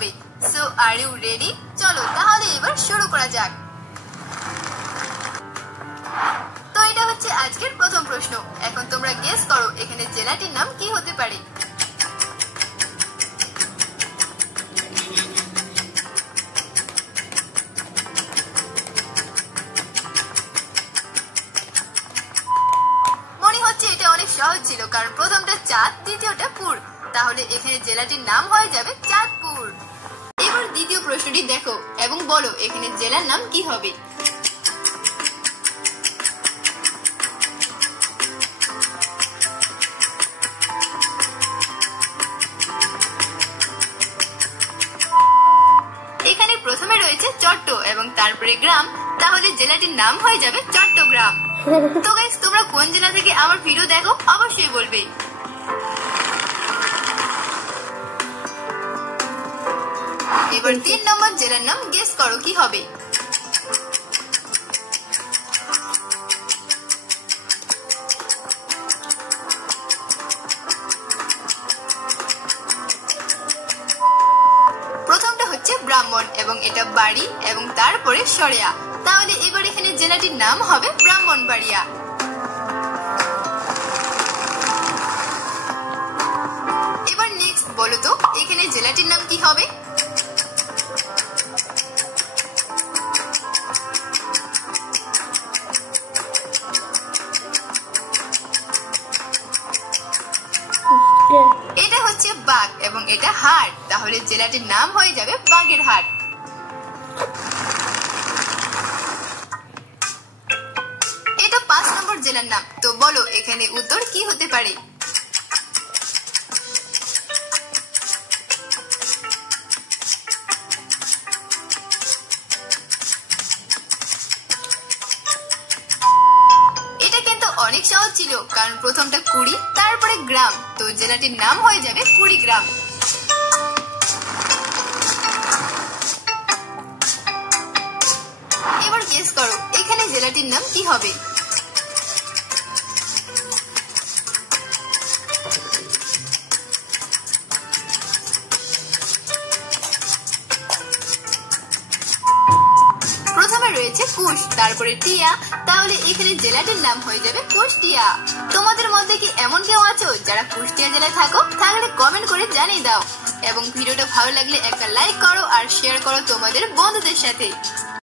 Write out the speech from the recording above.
হবে। So are you ready? চলো তাহলে এবার শুরু করা যাক। তো এটা হচ্ছে আজকের প্রথম প্রশ্ন। এখন তোমরা গেস করো এখানে জেলাটির নাম কি হতে পারে। সহজ ছিল, কারণ প্রথমটা চাঁদ, দ্বিতীয়টা পুর, তাহলে এখানে জেলাটির নাম হয়ে যাবে চাঁদপুর। এবার দ্বিতীয় প্রশ্নটি দেখো এবং বলো এখানে জেলার নাম কি হবে। এখানে প্রথমে রয়েছে চট্ট এবং তারপরে গ্রাম, তাহলে জেলাটির নাম হয়ে যাবে চট্টগ্রাম। তো গাইস, তোমরা কোন জেলা থেকে আমার ভিডিও দেখো অবশ্যই বলবে। এবার 3 নম্বর জেলার নাম গেস করো কি হবে। প্রথমটা হচ্ছে ব্রাহ্মণ এবং এটা বাড়ি এবং তারপরে সরেয়া, তাহলে এবার এখানে জেলাটির নাম হবে ব্রাহ্মণবাড়িয়া। এবার নেক্সট বলো তো এখানে জেলাটির নাম কি হবে। এটা হচ্ছে বাঘ এবং এটা হাট, তাহলে জেলাটির নাম হয়ে যাবে বাগেরহাট। এটা 5 নম্বর জেলার নাম, তো বলো এখানে উত্তর কি হতে পারে। এটা কিন্তু অনেক সহজ ছিল, কারণ প্রথমটা কুড়ি, তারপরে গ্রাম, তো জেলাটির নাম হয়ে যাবে কুড়িগ্রাম। এবার গেস করো এখানে জেলাটির নাম কি হবে। প্রথমে রয়েছে কুশ, তারপরে টিয়া, তাহলে এখানে জেলাটির নাম হয়ে যাবে কুষ্টিয়া। তোমাদের মধ্যে কি এমন কেউ আছো যারা কুষ্টিয়া জেলায় থাকো? তাহলে কমেন্ট করে জানিয়ে দাও এবং ভিডিওটা ভালো লাগলে একটা লাইক করো আর শেয়ার করো তোমাদের বন্ধুদের সাথে।